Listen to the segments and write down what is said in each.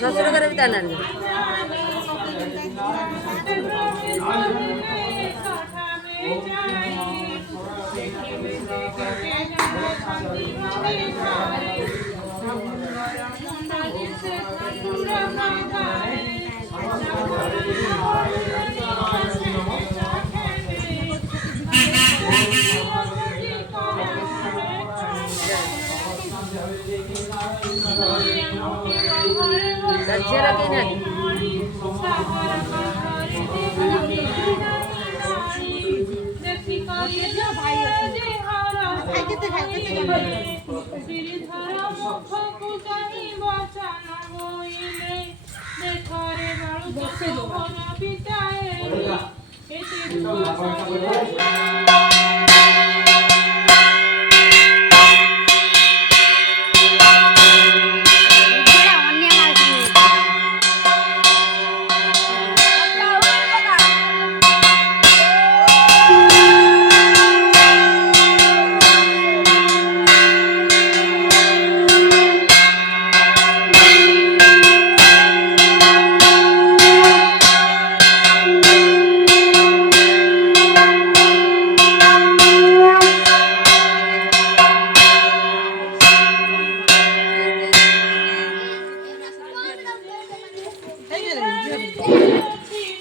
শ্বশুর ঘরে বিতা না ঝিরা কি না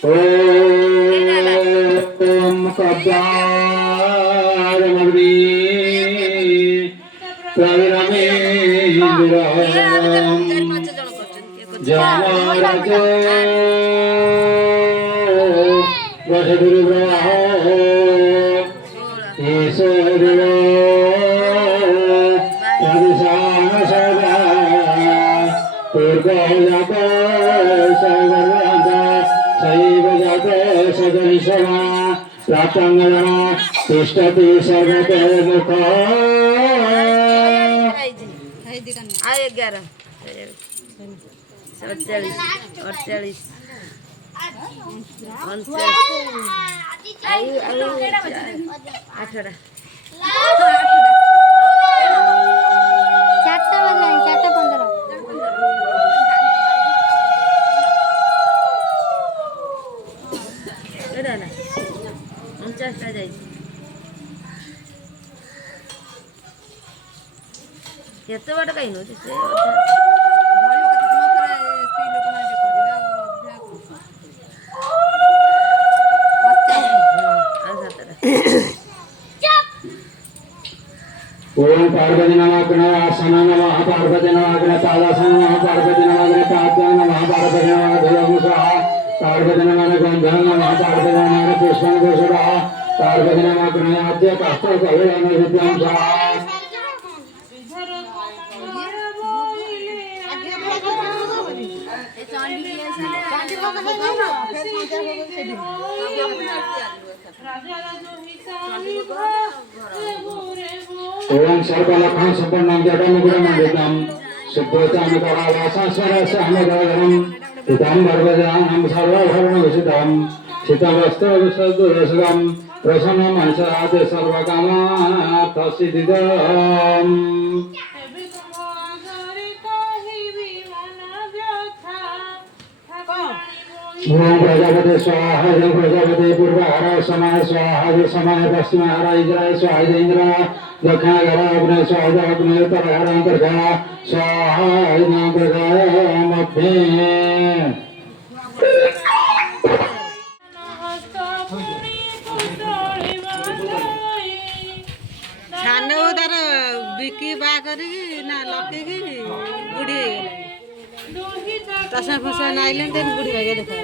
Oh कब्दारमग्नि प्रविरमेन्द्रम् जामारज वसुर्ब्रह्म ईश्वर प्रविशान सदा पूर्वजात सर्वजात शैव जात सदर्शना प्राप्तांगना तिष्ठति सर्वतो मुख 11 47 48 18 49ଟା ଯାଇଛି କେତେ ବାଟ କାହିଁ ନଉଛି ସେ ओम पार्वती नमः गणवासन नमः पार्वती नमः गणपादासन नमः पार्वती नमः गणपाद्य नमः पार्वती नमः धूलमुषः पार्वती नमः गन्धं नमः पार्वती नमः पुष्पं पार्वती नमः गणयाद्य काष्ठकौलनविद्यां ओम सर्वलक्षण संपन्नं जगन्मुखमण्डितं शुद्धोत्तमकरावासास्वरस्यामगरम् पितां भर्गजानं सर्वभरणविषितं शितवस्त्रविशुद्धरसगं प्रसन्नं मनसात् सर्वकामार्थसिद्धिदम् ओम प्रजापति स्वाहा जय प्रजापति पूर्वाहार समय स्वाहा जय समय पश्चिमाहार इंद्र स्वाहा जय इंद्र दक्षिणाहार अग्नि स्वाहा अग्नि उत्तराहार अंतर्घा स्वाहा अंतर्घा मध्य छाने उधर बिकी बा करी ना लके की बुढ़ी तसा फसा नाइलें देन बुढ़ी लगे देखा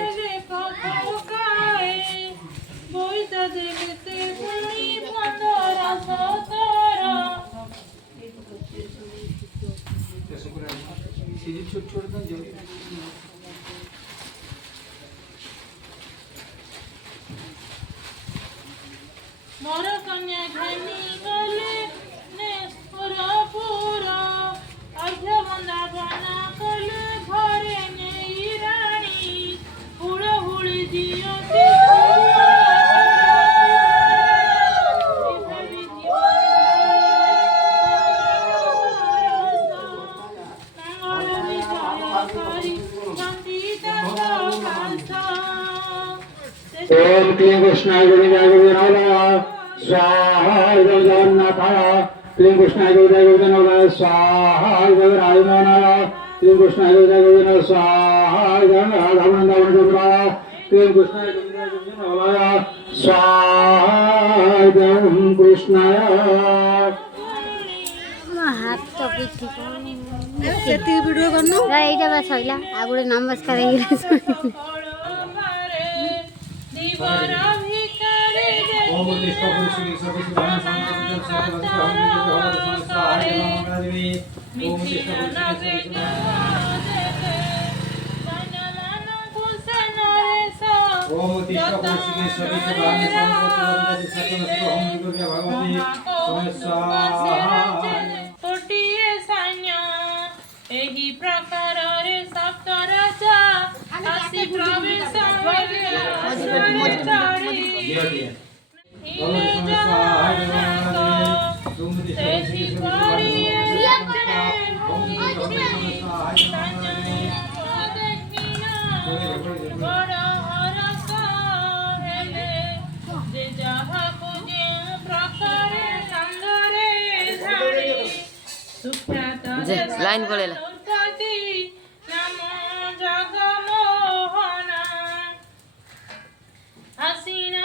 मोर कन्या घनी गले ने पूरा पूरा अध्य बंदा बना कले घरे ने रानी हुड़ हुड़ी दियो ओम क्लीं कृष्णाय गोविंदाय गोविंदाय स्वाहा जगन्नाथ क्लीं कृष्णाय गोविंदाय गोविंदाय स्वाहा जगन्नाथ क्लीं कृष्णाय गोविंदाय गोविंदाय स्वाहा जगन्नाथ क्लीं कृष्णाय गोविंदाय गोविंदाय स्वाहा कृष्णाय हाथ तो पिठी सेती वीडियो करनो एटा बस सइला आ गुडे नमस्कार हेइले ओम प्रतिष्ठा पुरुषी सभी सुधान संकल्प सर्वत्र हम स्वाहा मंगलादेवी ओम प्रतिष्ठा पुरुषी ओम प्रतिष्ठा पुरुषी सभी सुधान संकल्प सर्वत्र हम दुर्गा भगवती स्वाहा कोटिए सान्या एही प्रकार रे सप्त राजा आसी प्रवेश ଲାଇନ୍ ପଳେଇଲା आसीन